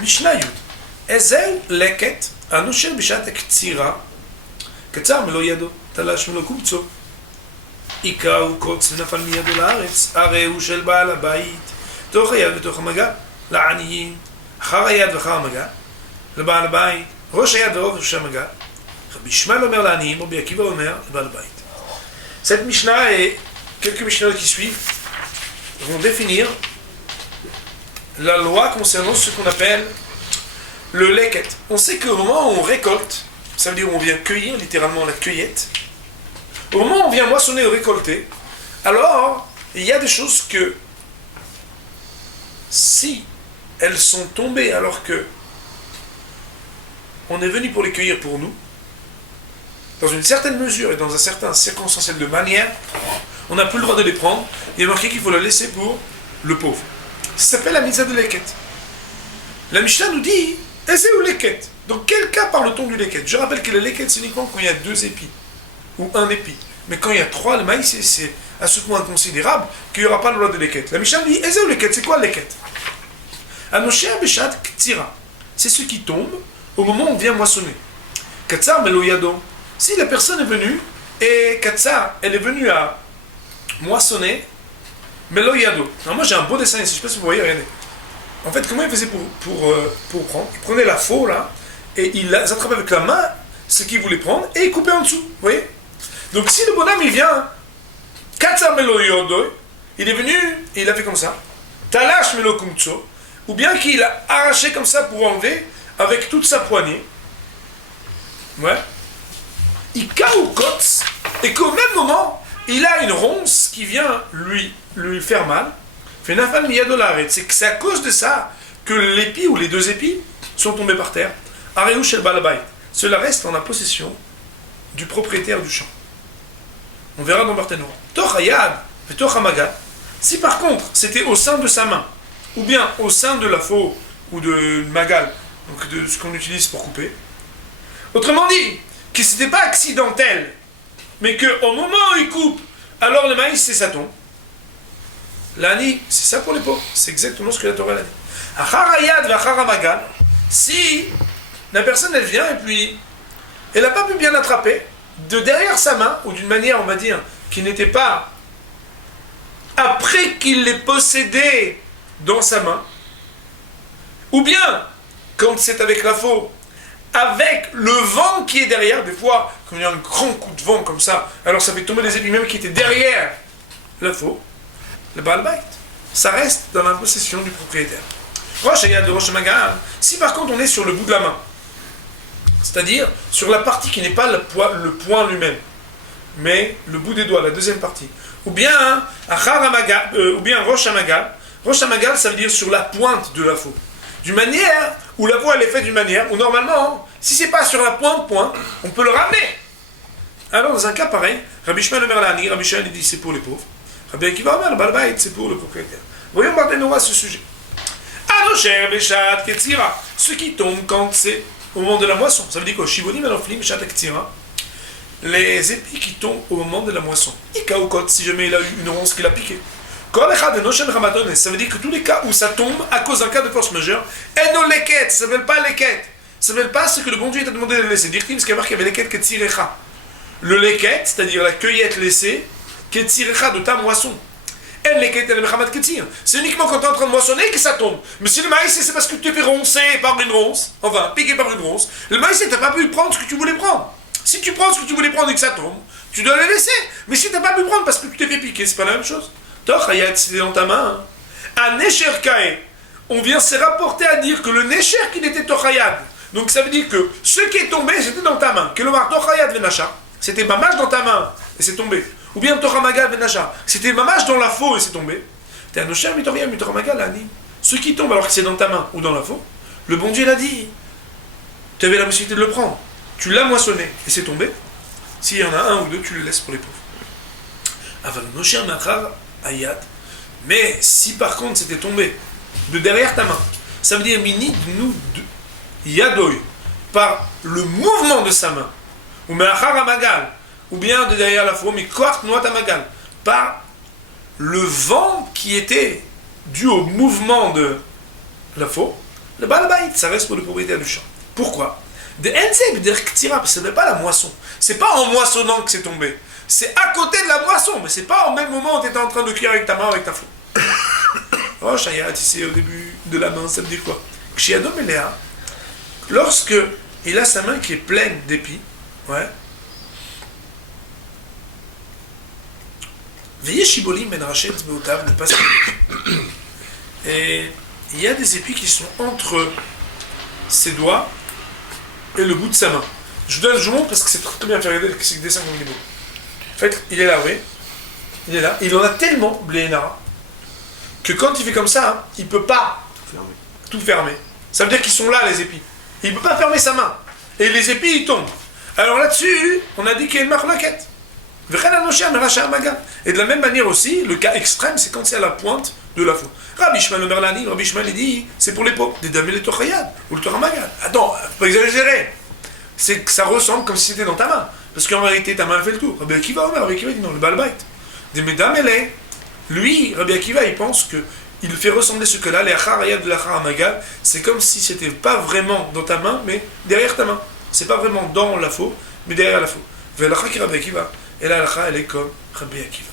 משנה י' אזל לקט הנושר בשעת הקצירה קצר מלא ידו, תלש מלא קובצו עיקר הוא קוץ ונפל מידו לארץ, הרי הוא של בעל הבית תוך היד ותוך המגע לעניים, אחר היד ואחר המגע לבעל הבית, ראש היד וראש המגע. רבי ישמעאל אומר לעניים, רבי עקיבא אומר לבעל הבית. Cette Mishnah et quelques Mishnahs qui suivent vont définir la loi concernant ce qu'on appelle le leket. On sait qu'au moment où on récolte, ça veut dire où on vient cueillir, littéralement la cueillette, au moment où on vient moissonner ou récolter, alors il y a des choses que si elles sont tombées alors que on est venu pour les cueillir pour nous, dans une certaine mesure et dans un certain circonstanciel de manière, on n'a plus le droit de les prendre. Il est marqué qu'il faut le laisser pour le pauvre. Ça s'appelle la mitzvah de leket. La Mishnah nous dit, Eze ou leket. Dans quel cas parle-t-on du leket? Je rappelle que le leket, c'est uniquement quand il y a 2 épis, ou 1 épi. Mais quand il y a 3, le maïs, c'est à ce point considérable qu'il n'y aura pas le droit de leket. La Mishnah nous dit, Eze ou leket, c'est quoi le leket? Anosher beshat ktira. C'est ce qui tombe au moment où on vient moissonner. Katsar melo yado. Si la personne est venue, et Katsar, elle est venue à moissonner, melo yado. Alors moi j'ai un beau dessin ici, je ne sais pas si vous voyez, regardez. En fait, comment il faisait pour prendre? Il prenait la faux là, et il attrapait avec la main ce qu'il voulait prendre, et il coupait en dessous, vous voyez? Donc si le bonhomme il vient, Katsar melo yado, il est venu, et il a fait comme ça, Talash melo kumtso, ou bien qu'il a arraché comme ça pour enlever, avec toute sa poignée, ouais, Ika ou Kotz, et qu'au même moment, il a une ronce qui vient lui faire mal, fait nafal miyadolaret, c'est que c'est à cause de ça que l'épi ou les 2 épis sont tombés par terre. Areu shel balabait, cela reste en la possession du propriétaire du champ. On verra dans Barthénois. Toch hayad, et toch hamagat, si par contre c'était au sein de sa main, ou bien au sein de la faux ou de magal, donc de ce qu'on utilise pour couper. Autrement dit, que ce n'était pas accidentel, mais qu'au moment où il coupe, alors le maïs c'est ça tombe. L'ani, c'est ça pour les pauvres, c'est exactement ce que la Torah a dit. Achar hayad v'achar hamagal, si la personne elle vient et puis elle n'a pas pu bien attraper de derrière sa main, ou d'une manière on va dire qui n'était pas après qu'il l'ait possédé dans sa main, ou bien quand c'est avec la faux, avec le vent qui est derrière, des fois, quand il y a un grand coup de vent comme ça, alors ça fait tomber les épis même qui étaient derrière la faux, le Baal Bait. Ça reste dans la possession du propriétaire. Rosh Hayad de Rosh Maga, si par contre on est sur le bout de la main, c'est-à-dire sur la partie qui n'est pas le poing lui-même, mais le bout des doigts, la deuxième partie, ou bien ou bien Rosh Hamagal. Rosh Hamagal, ça veut dire sur la pointe de la faux. D'une manière où la voie elle est faite d'une manière où normalement, si c'est pas sur la pointe, on peut le ramener. Alors dans un cas pareil, Rabbi Yishmael Omer La'ani, Rabbi Yishmael dit c'est pour les pauvres. Rabbi Akiva Omer Baal Bait, c'est pour le propriétaire. Voyons maintenant à ce sujet. Anosher Beshat Ketzira, ce qui tombe quand c'est au moment de la moisson. Ça veut dire quoi? Shivonim Aloflim Beshat Ketzira. Les épis qui tombent au moment de la moisson. Ika ou Kot, si jamais il a eu une ronce qui l'a piqué. Ça veut dire que tous les cas où ça tombe à cause d'un cas de force majeure, et non leket, ça ne s'appelle pas leket, ça ne s'appelle pas ce que le bon Dieu t'a demandé de laisser. Dire parce qu'il y avait leket ketzirecha. Le leket, c'est-à-dire la cueillette laissée, ketzirecha de ta moisson. En leket el mechamat ketzir. C'est uniquement quand tu es en train de moissonner que ça tombe. Mais si le maïs c'est parce que tu t'es fait roncer par une ronce, enfin piqué par une ronce, le maïs tu n'as pas pu prendre ce que tu voulais prendre. Si tu prends ce que tu voulais prendre et que ça tombe, tu dois le laisser. Mais si tu n'as pas pu prendre parce que tu t'es fait piquer, c'est pas la même chose. Toch hayad, c'est dans ta main. Un Nesher Kae, on vient se rapporter à dire que le Nesher qu'il était Toch hayad. Donc ça veut dire que ce qui est tombé, c'était dans ta main. Que le mar Toch hayad venacha, c'était mamash dans ta main et c'est tombé. Ou bien Toch hamagal venacha, c'était mamash dans la faux et c'est tombé. T'es un Nosher mitoria mitohamagal ani. Ce qui tombe alors que c'est dans ta main ou dans la faux, le bon Dieu l'a dit. Tu avais la possibilité de le prendre. Tu l'as moissonné et c'est tombé. S'il y en a un ou deux, tu le laisses pour les pauvres. Aval Nosher machar Ayat. Mais si par contre c'était tombé de derrière ta main, ça veut dire mini nous yadoy par le mouvement de sa main, ou me'achar hamagal, ou bien de derrière la faux, mais koach noat hamagal, par le vent qui était dû au mouvement de la faux, Le balabait, ça reste pour le propriétaire du champ. Pourquoi? De enzeb, de ktira, parce que ce n'est pas la moisson. C'est pas en moissonnant que c'est tombé. C'est à côté de la moisson, mais c'est pas au même moment où tu étais en train de cuire avec ta main, avec ta faux. Oh, Shayat, ici au début de la main, ça veut dire quoi? Kshiadom Eléa, lorsque il a sa main qui est pleine d'épis, ouais. Veillez Shibolim Ben Rachet Beotav, ne pas se et il y a des épis qui sont entre ses doigts et le bout de sa main. Je vous montre parce que c'est très bien fait regarder ce dessin comme il est beau. En fait, il est là, oui. Il est là. Il en a tellement, Blénara, que quand il fait comme ça, hein, il ne peut pas tout fermer. Ça veut dire qu'ils sont là, les épis. Il ne peut pas fermer sa main. Et les épis, ils tombent. Alors là-dessus, on a dit qu'il y a une marloquette. Et de la même manière aussi, le cas extrême, c'est quand c'est à la pointe de la faux. Rabbi Shmuel le Merlani, Rabbi Shmuel il dit, c'est pour les pauvres, des damés les tochayad, ou le toramagan. Attends, faut pas exagérer. C'est que ça ressemble comme si c'était dans ta main. Parce qu'en réalité, ta main a fait le tour. Rabbi Akiva, Rabbi Akiva dit non, le balbait. Des médamélés, lui, Rabbi Akiva, il pense que il fait ressembler ce que là, les acharayad de l'acharamagan, c'est comme si c'était pas vraiment dans ta main, mais derrière ta main. C'est pas vraiment dans la faux, mais derrière la faux. Et la halakha, elle est comme Rabbi Akiva.